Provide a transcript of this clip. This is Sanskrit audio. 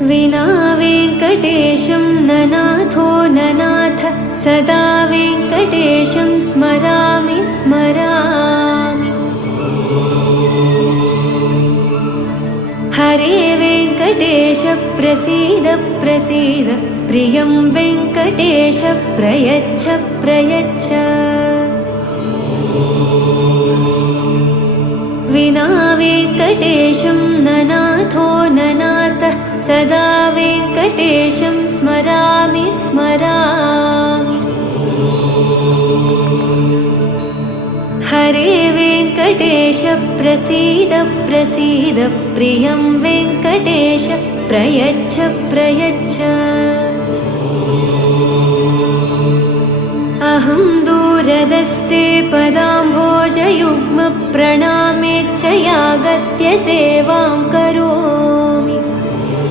विना वेङ्कटेशं ननाथो ननाथ सदा वेङ्कटेशं स्मरामि स्मरामि। हरे वेङ्कटेश प्रसीद प्रसीद प्रियं वेङ्कटेश प्रयच्छ प्रयच्छ। विना वेङ्कटेशं ननाथो ननाथ सदा वेङ्कटेशं स्मरामि स्मरामि। हरे वेङ्कटेश प्रसीद प्रसीद प्रियं वेङ्कटेश प्रयच्छ प्रयच्छ। अहं दूरदस्ते पदाम्भोजयुग्म प्रणामेच्छयागत्य सेवां करोमि।